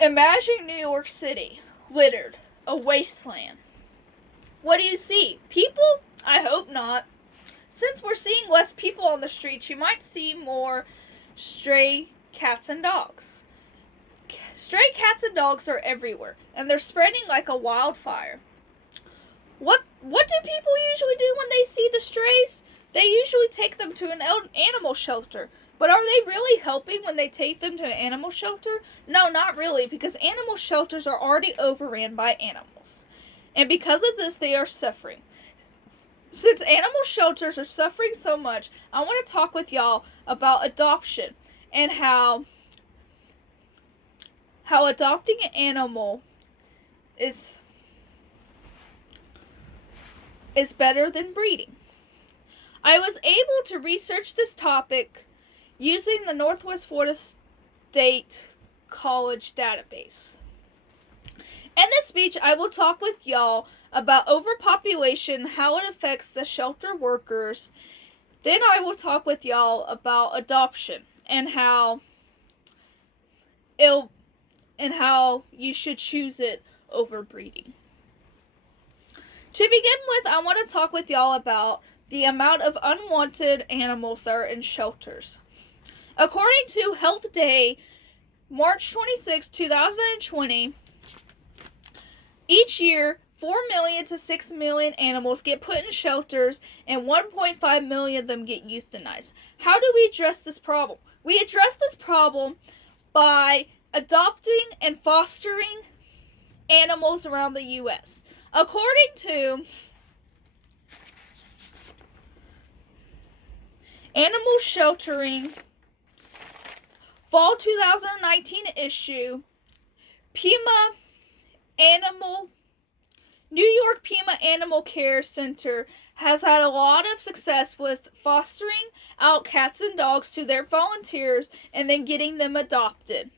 Imagine New York City, littered, a wasteland. What do you see? People? I hope not. Since we're seeing less people on the streets, you might see more stray cats and dogs. Stray cats and dogs are everywhere, and they're spreading like a wildfire. What do people usually do when they see the strays? They usually take them to an animal shelter. But are they really helping when they take them to an animal shelter? No, not really, because animal shelters are already overran by animals. And because of this, they are suffering. Since animal shelters are suffering so much, I want to talk with y'all about adoption and how adopting an animal is better than breeding. I was able to research this topic using the Northwest Florida State College database. In this speech, I will talk with y'all about overpopulation, how it affects the shelter workers. Then I will talk with y'all about adoption and how you should choose it over breeding. To begin with, I want to talk with y'all about the amount of unwanted animals that are in shelters. According to Health Day, March 26, 2020, each year, 4 million to 6 million animals get put in shelters and 1.5 million of them get euthanized. How do we address this problem? We address this problem by adopting and fostering animals around the U.S. According to Animal Sheltering Fall 2019 issue, New York Pima Animal Care Center has had a lot of success with fostering out cats and dogs to their volunteers and then getting them adopted.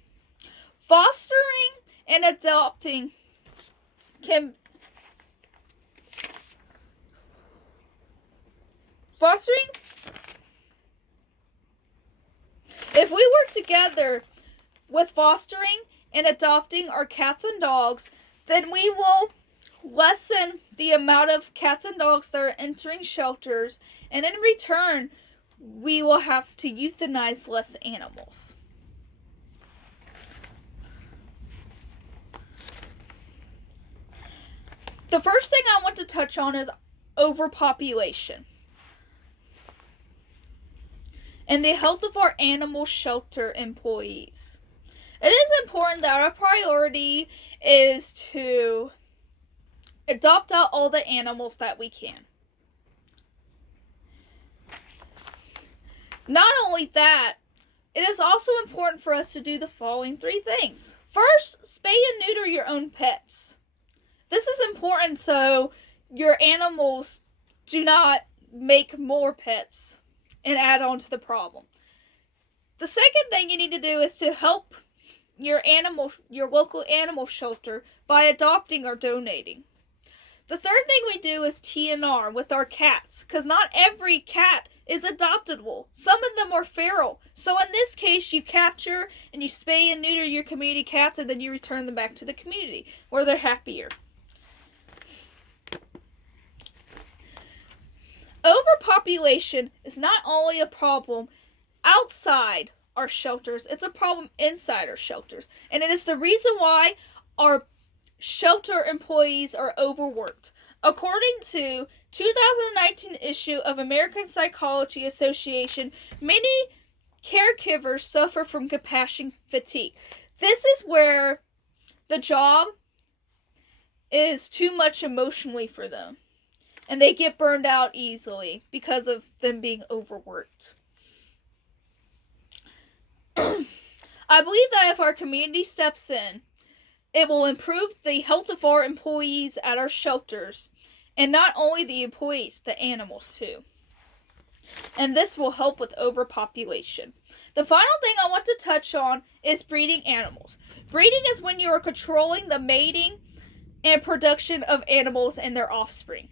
Fostering and adopting if we work together with fostering and adopting our cats and dogs, then we will lessen the amount of cats and dogs that are entering shelters, and in return, we will have to euthanize less animals. The first thing I want to touch on is overpopulation and the health of our animal shelter employees. It is important that our priority is to adopt out all the animals that we can. Not only that, it is also important for us to do the following 3 things. First, spay and neuter your own pets. This is important so your animals do not make more pets and add on to the problem. The second thing you need to do is to help your local animal shelter by adopting or donating. The third thing we do is TNR with our cats, because not every cat is adoptable. Some of them are feral. So in this case, you capture and you spay and neuter your community cats, and then you return them back to the community where they're happier. Overpopulation is not only a problem outside our shelters, it's a problem inside our shelters. And it is the reason why our shelter employees are overworked. According to 2019 issue of American Psychology Association, many caregivers suffer from compassion fatigue. This is where the job is too much emotionally for them, and they get burned out easily because of them being overworked. I believe that if our community steps in, it will improve the health of our employees at our shelters, and not only the employees, the animals too. And this will help with overpopulation. The final thing I want to touch on is breeding animals. Breeding is when you are controlling the mating and production of animals and their offspring.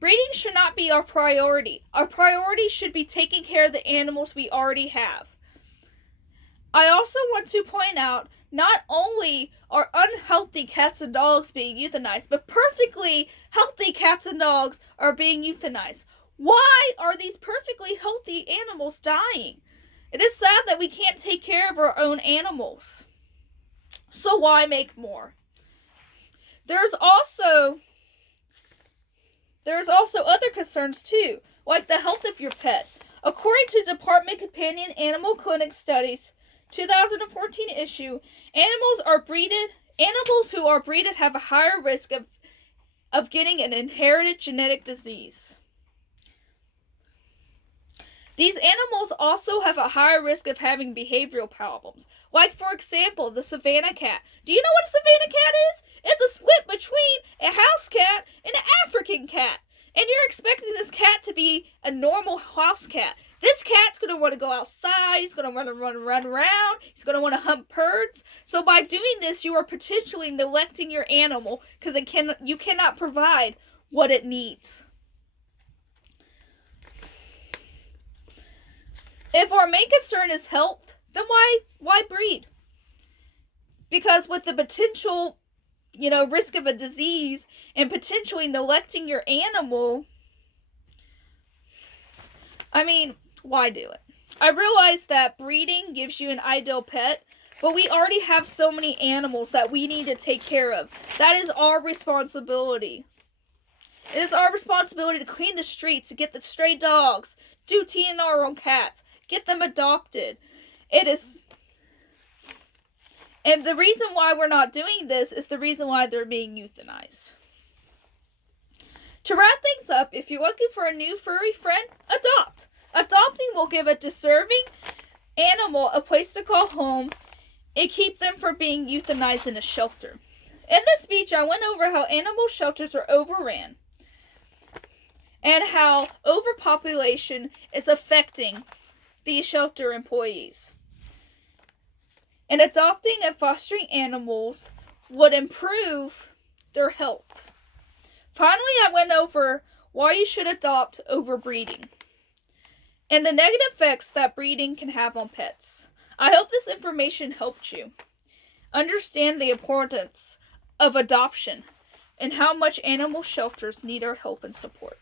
Breeding should not be our priority. Our priority should be taking care of the animals we already have. I also want to point out, not only are are unhealthy cats and dogs being euthanized, but perfectly healthy cats and dogs are being euthanized. Why are these perfectly healthy animals dying? It is sad that we can't take care of our own animals. So why make more? There's also other concerns too, like the health of your pet. According to Department Companion Animal Clinic Studies 2014 issue, animals who are breeded have a higher risk of getting an inherited genetic disease. These animals also have a higher risk of having behavioral problems. Like, for example, the Savannah cat. Do you know what a Savannah cat is? It's a split between a house cat and an African cat. And you're expecting this cat to be a normal house cat. This cat's going to want to go outside. He's going to run around. He's going to want to hunt birds. So by doing this, you are potentially neglecting your animal because you cannot provide what it needs. If our main concern is health, then why breed? Because with the potential, risk of a disease and potentially neglecting your animal, why do it? I realize that breeding gives you an ideal pet, but we already have so many animals that we need to take care of. That is our responsibility. It is our responsibility to clean the streets, to get the stray dogs, do TNR on cats, get them adopted. And the reason why we're not doing this is the reason why they're being euthanized. To wrap things up, if you're looking for a new furry friend, adopt. Adopting will give a deserving animal a place to call home and keep them from being euthanized in a shelter. In this speech, I went over how animal shelters are overran and how overpopulation is affecting these shelter employees. And adopting and fostering animals would improve their health. Finally, I went over why you should adopt over breeding and the negative effects that breeding can have on pets. I hope this information helped you understand the importance of adoption and how much animal shelters need our help and support.